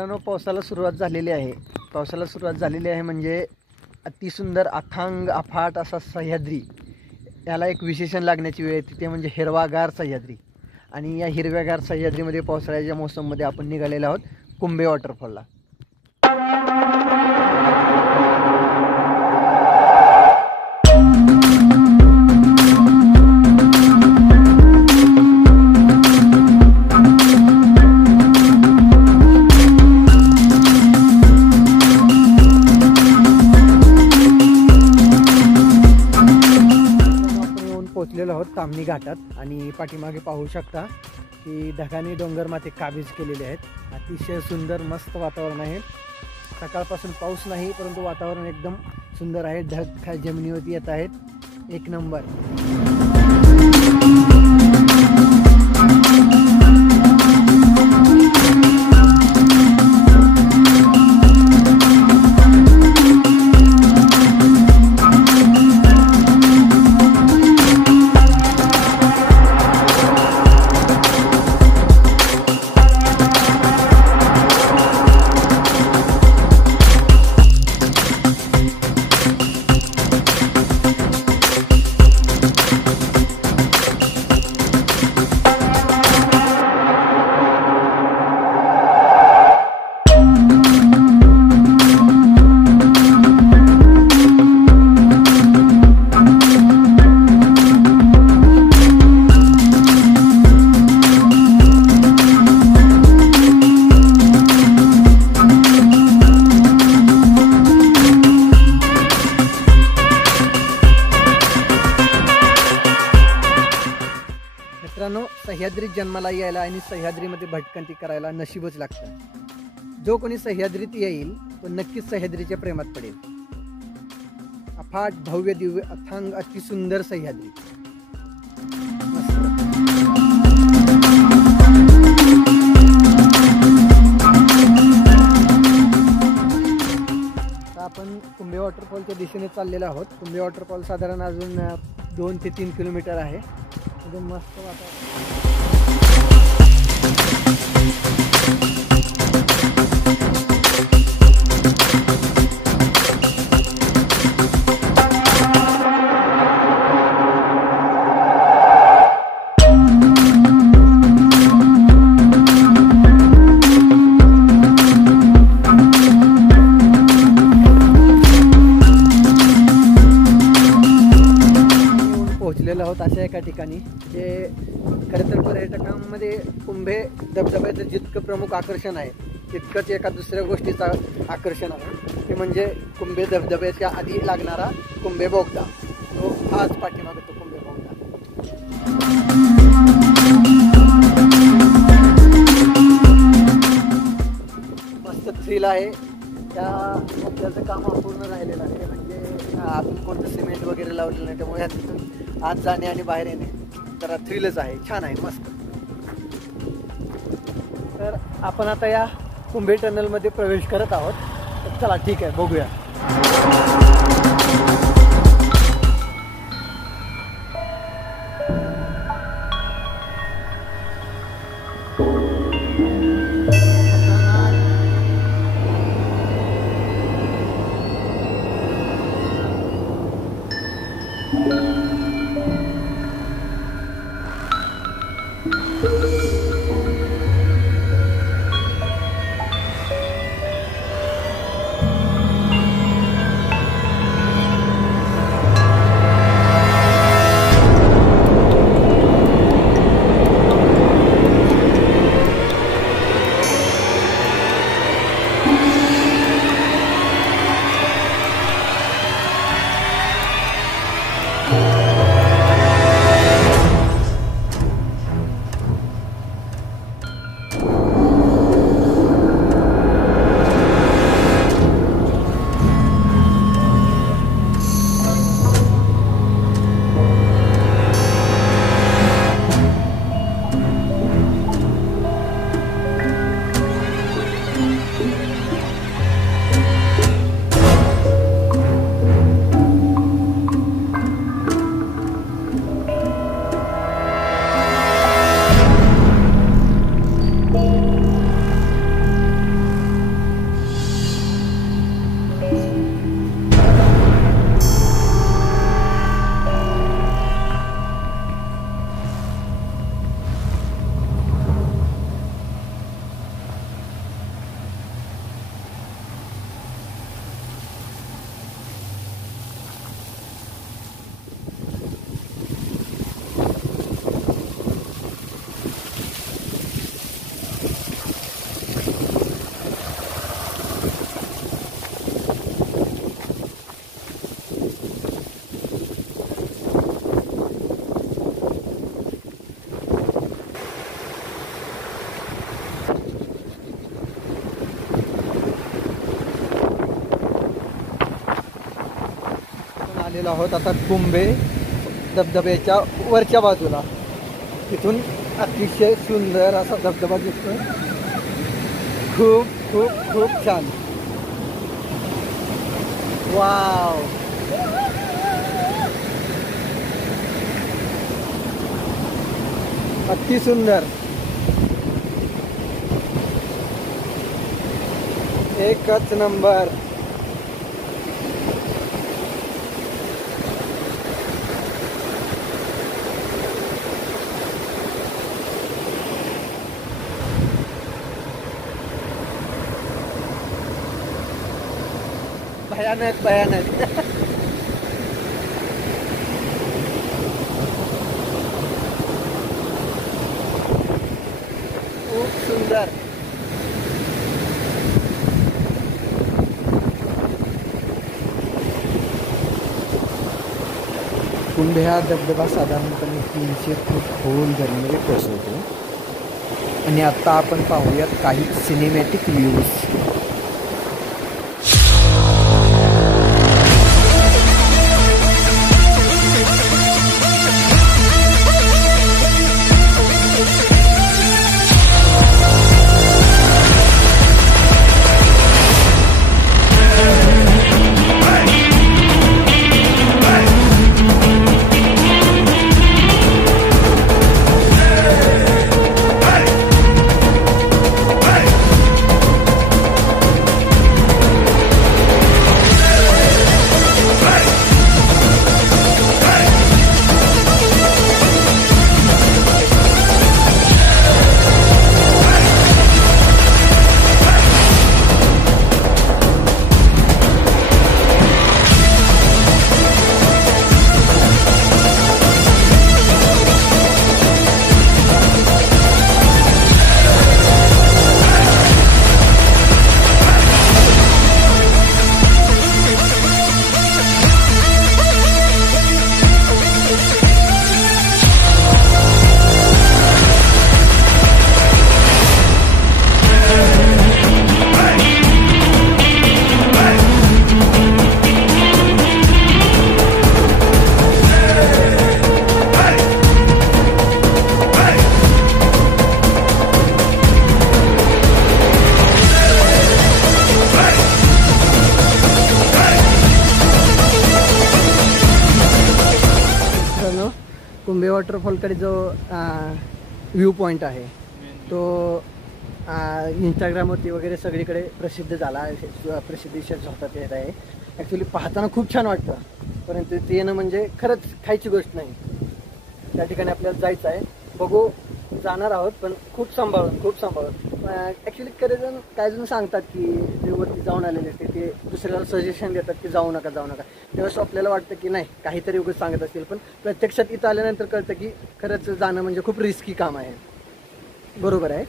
मित्रांनो, पावसाला सुरुवात झालेली आहे. पावसाला सुरुवात झालेली आहे म्हणजे अतिसुंदर अथांग अफाट असा सह्याद्री, याला एक विशेषण लागण्याची वेळ येते, ते म्हणजे हिरवागार सह्याद्री. आणि या हिरव्यागार सह्याद्रीमध्ये पावसाळ्याच्या मोसममध्ये आपण निघालेलो आहोत कुंभे वॉटरफॉलला. पोचलेलो आहोत ताम्हिणी घाटात आणि पाठीमागे पाहू शकता की ढगाने डोंगर माथे काबीज केलेले आहेत. अतिशय सुंदर मस्त वातावरण आहे. सकाळपासून पाऊस नाही परंतु वातावरण एकदम सुंदर आहे. ढग काय जमिनीवरती येत आहेत. एक नंबर. मित्रांनो, सह्याद्रीत जन्माला यायला आणि सह्याद्रीमध्ये भटकंती करायला नशीबच लागतं. जो कोणी सह्याद्रीत येईल तो नक्कीच सह्याद्रीच्या प्रेमात पडेल. अफाट भव्य दिव्य अथांग अतिसुंदर सह्याद्री. आता आपण कुंभे वॉटरफॉलच्या दिशेने चाललेलो आहोत. कुंभे वॉटरफॉल साधारण अजून 2 ते 3 किलोमीटर आहे. एकदम मस्त वातावरण. पोहोचलेलो आहोत अशा एका ठिकाणी जे खरं तर पर्यटकांमध्ये कुंभे धबधब्याचं जितकं प्रमुख आकर्षण आहे तितकंच एका दुसऱ्या गोष्टीचं आकर्षण आहे, ते म्हणजे कुंभे धबधब्याच्या आधी लागणारा कुंभे बोगदा. तो आज पाठीमागे तो कुंभे बोगदा. मस्त थ्रिल आहे. त्याचं काम अपूर्ण राहिलेलं आहे, म्हणजे आपण कोणतं सिमेंट वगैरे लावलेलं नाही, त्यामुळे ह्यातून आत जाणे आणि बाहेर येणे जरा थ्रिलच आहे. छान आहे, मस्त. तर आपण आता या कुंभे टनलमध्ये प्रवेश करत आहोत. तर चला ठीक आहे, बघूया. आहोत आता कुंभे धबधब्याच्या वरच्या बाजूला. तिथून अतिशय सुंदर असा धबधबा दिसतो. खूप खूप खूप छान. वाव. अति सुंदर. एकच नंबर. भयानक भयानक. खूप सुंदर. कुंभे हा धबधबा साधारणपणे 300 फूट खोल जमिनीमध्ये कोसळतो. आणि आता आपण पाहूयात काही सिनेमॅटिक व्ह्यूज. कुंभे वॉटरफॉलकडे जो व्ह्यू पॉईंट आहे तो इंस्टाग्रामवरती वगैरे सगळीकडे प्रसिद्ध झाला. प्रसिद्धीच्या झोतात येत आहे. ॲक्च्युली पाहताना खूप छान वाटतं, परंतु ते येणं म्हणजे खरंच खायची गोष्ट नाही. त्या ठिकाणी आपल्याला जायचं आहे. बघू, जाणार आहोत, पण खूप सांभाळून. ॲक्च्युली काही जण सांगतात की जे वरती जाऊन आलेले असते ते दुसऱ्याला सजेशन देतात की जाऊ नका. तेव्हाच आपल्याला वाटतं की नाही, काहीतरी उगाच सांगत असतील, पण प्रत्यक्षात इथं आल्यानंतर कळतं की खरंच जाणं म्हणजे खूप रिस्की काम आहे. बरोबर आहे.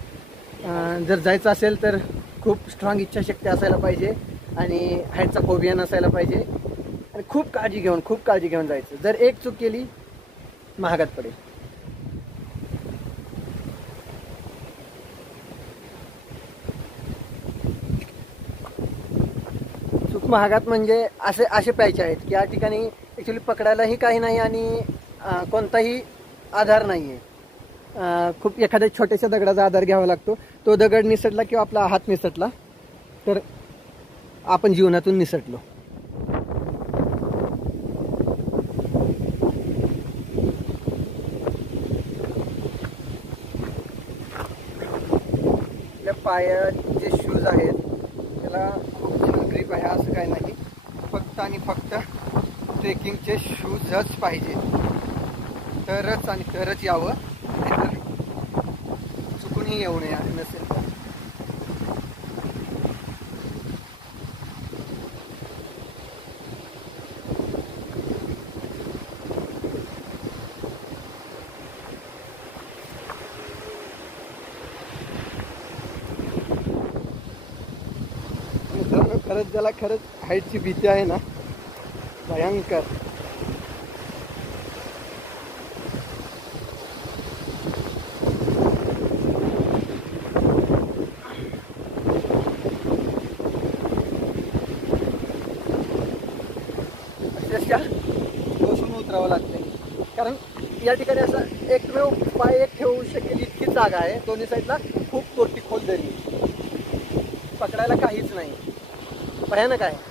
जर जायचं असेल तर खूप स्ट्रॉंग इच्छाशक्ती असायला पाहिजे आणि हाईटचा फोबिया नसायला पाहिजे आणि खूप काळजी घेऊन जायचं. जर एक चूक केली महागात पडेल. चूक महागात म्हणजे असे प्यायचे आहेत की या ठिकाणी ॲक्च्युली पकडायलाही काही नाही आणि कोणताही आधार नाही आहे. खूप एखाद्या छोट्याशा दगडाचा आधार घ्यावा लागतो. तो दगड निसटला किंवा आपला हात निसटला तर आपण जीवनातून निसटलो. आपल्या पायात जे शूज आहेत त्याला खूप छान ग्रीप आहे असं काही नाही. फक्त आणि फक्त ट्रेकिंगचे शूजच पाहिजे तरच यावं. नाहीतर चुकूनही येऊ नये नसेल तर. मित्रांनो, ज्याला खरंच हाईटची भीती आहे ना, भयंकर, या ठिकाणी असा एकमेव पाय एक ठेवू शकेल इतकी जागा आहे. दोन्ही साईडला खूप मोठी खोल दरी, पकडायला काहीच नाही, भयानक आहे.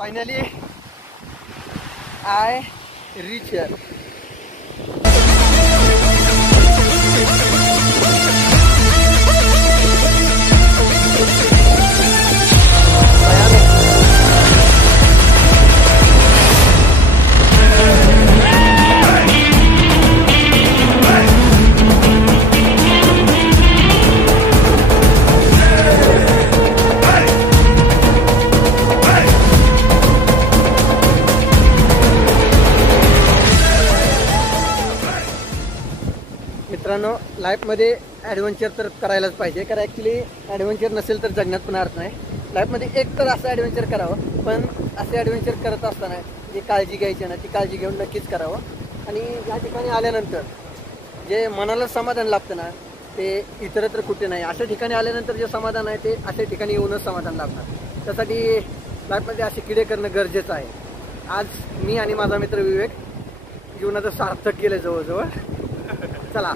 Finally, I reach here. मित्रांनो, लाईफमध्ये ॲडव्हेंचर तर करायलाच पाहिजे, कारण ॲक्च्युली ॲडव्हेंचर नसेल तर जगण्यात पण अर्थ नाही. लाईफमध्ये एक तर असं ॲडव्हेंचर करावं, पण असे ॲडव्हेंचर करत असताना जी काळजी घ्यायची ना ती काळजी घेऊन नक्कीच करावं. आणि या ठिकाणी आल्यानंतर जे मनाला समाधान लाभतं ना ते इतरत्र कुठे नाही. अशा ठिकाणी आल्यानंतर जे समाधान आहे ते अशा ठिकाणी येऊनच समाधान लाभणार. त्यासाठी लाईफमध्ये असे किडे करणं गरजेचं आहे. आज मी आणि माझा मित्र विवेक जीवनाचं सार्थक केलं जवळजवळ. चला,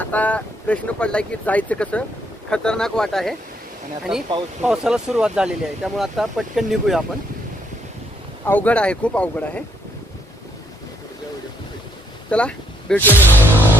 आता प्रश्न पडलाय की जायचं कसं. खतरनाक वाट आहे आणि पावसाला सुरुवात झालेली आहे, त्यामुळे आता पटकन निघूया आपण. अवघड आहे, खूप अवघड आहे. चला भेटूया.